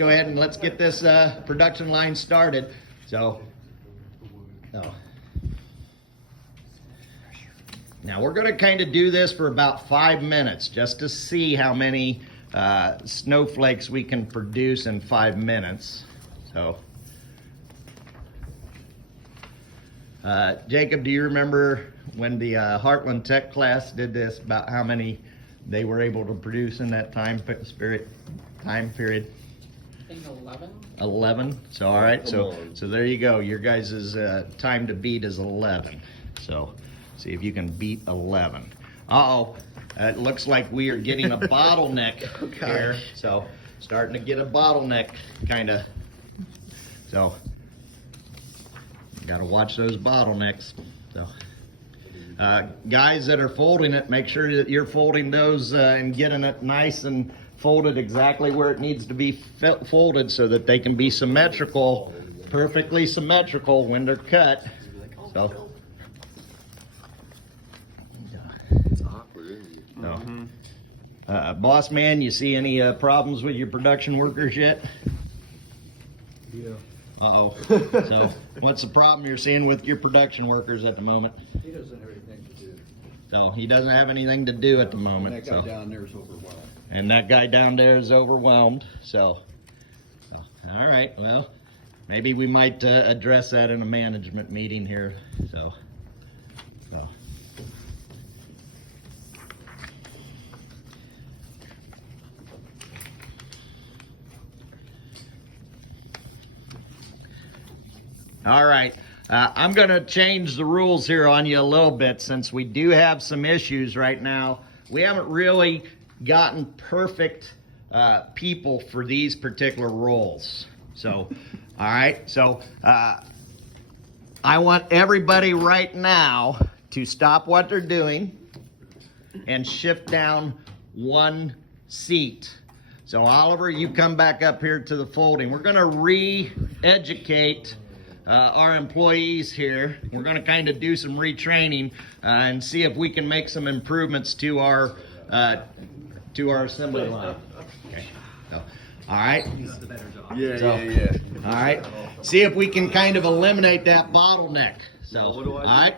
go ahead and let's get this production line started. So now we're going to kind of do this for about 5 minutes just to see how many snowflakes we can produce in 5 minutes. So Jacob, do you remember when the Heartland Tech class did this, about how many they were able to produce in that time period? I think 11. 11. So all right, so there you go. Your guys' time to beat is 11. So see if you can beat 11. Uh-oh, it looks like we are getting a bottleneck here. So starting to get a bottleneck kind of. So you got to watch those bottlenecks. So guys that are folding it, make sure that you're folding those and getting it nice and folded exactly where it needs to be folded so that they can be symmetrical, perfectly symmetrical when they're cut. So, It's awkward, isn't it? boss man, you see any problems with your production workers yet? Yeah. Uh-oh. So, what's the problem you're seeing with your production workers at the moment? He doesn't have anything to do. So, he doesn't have anything to do at the moment. And that guy down there is overwhelmed. And that guy down there is overwhelmed. So all right, well, maybe we might address that in a management meeting here. So. All right, I'm going to change the rules here on you a little bit since we do have some issues right now. We haven't really gotten perfect people for these particular roles. So, all right, so I want everybody right now to stop what they're doing and shift down 1 seat. So Oliver, you come back up here to the folding. We're gonna re-educate our employees here. We're gonna kind of do some retraining and see if we can make some improvements to our assembly line. Okay. So, all right. Yeah. All right. See if we can kind of eliminate that bottleneck. So, what do I do? all right.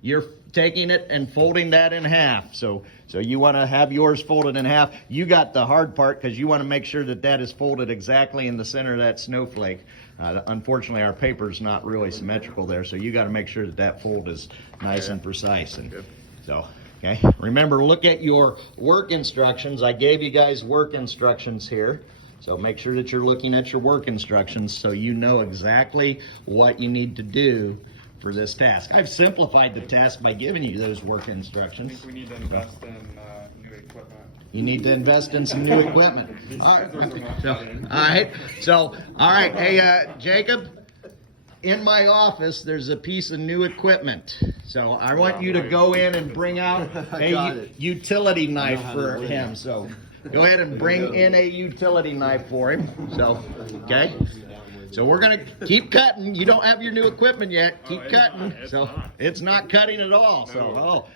You're taking it and folding that in half. So you want to have yours folded in half. You got the hard part because you want to make sure that that is folded exactly in the center of that snowflake. Unfortunately, our paper is not really symmetrical there, so you got to make sure that that fold is nice and precise. And so. Okay, remember, look at your work instructions. I gave you guys work instructions here. So make sure that you're looking at your work instructions so you know exactly what you need to do for this task. I've simplified the task by giving you those work instructions. I think we need to invest in new equipment. You need to invest in some new equipment. All right. So, all right. Hey, Jacob, in my office, there's a piece of new equipment. So I want you to go in and bring out a utility knife for him. So go ahead and bring in a utility knife for him. So, okay. So we're gonna keep cutting. You don't have your new equipment yet. Keep cutting. So it's not cutting at all. So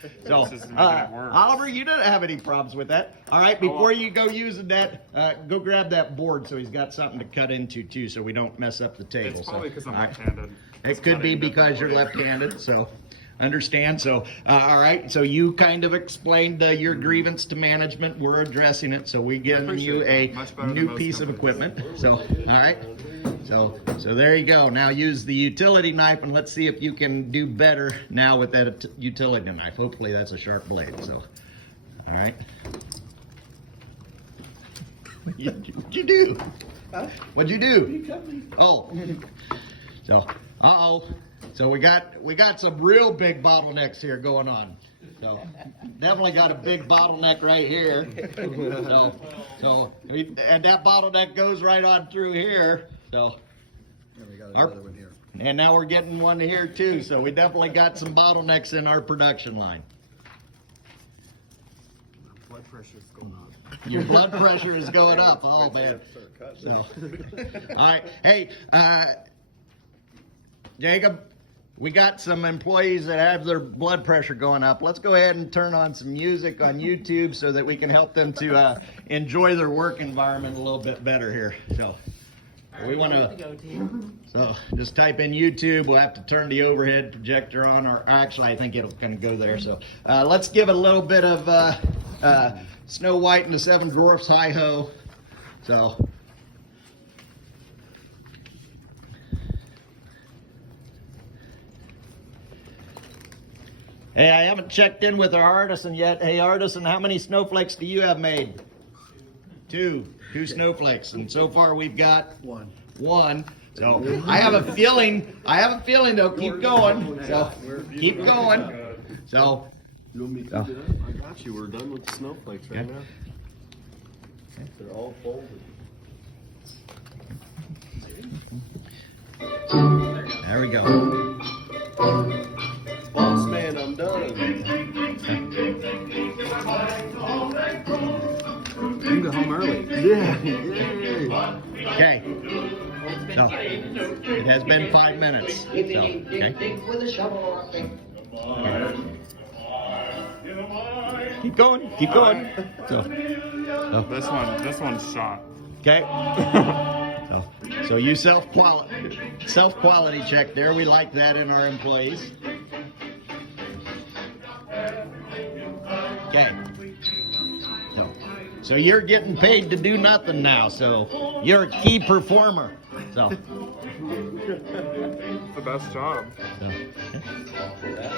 Oliver, you didn't have any problems with that. All right. Before you go using that, go grab that board so he's got something to cut into too, so we don't mess up the table. It's probably because I'm left-handed. It could be because you're left-handed. So. Understand? So, all right. So you kind of explained your grievance to management. We're addressing it. So we giving you a new piece of equipment. So, all right. So there you go. Now use the utility knife and let's see if you can do better now with that utility knife. Hopefully that's a sharp blade. So, all right. What'd you do? What'd you do? Oh. So, So we got some real big bottlenecks here going on. So definitely got a big bottleneck right here. So and that bottleneck goes right on through here. So We got another one here. and now we're getting one here too. So we definitely got some bottlenecks in our production line. Blood pressure's going up. Your blood pressure is going up. Oh man. So, all right. Hey, Jacob, we got some employees that have their blood pressure going up. Let's go ahead and turn on some music on YouTube so that we can help them to enjoy their work environment a little bit better here. So, We want to, so just type in YouTube. We'll have to turn the overhead projector on, or actually I think it'll kind of go there. So let's give it a little bit of Snow White and the Seven Dwarfs hi-ho. So. Hey, I haven't checked in with our artisan yet. Hey, artisan, how many snowflakes do you have made? Two snowflakes, and so far we've got one. So I have a feeling they'll keep going. So keep going. So You want me to keep it up? I got you. We're done with the snowflakes right Okay. now. They're all folded. there we go. Boss man, I'm done. You can go home early. Yeah. Yay. Okay. So it has been 5 minutes. So, okay. Keep going. Keep going. So This one's shot. okay. So you self quality check there. We like that in our employees. Okay. So you're getting paid to do nothing now. So you're a key performer. So. It's the best job. So, okay.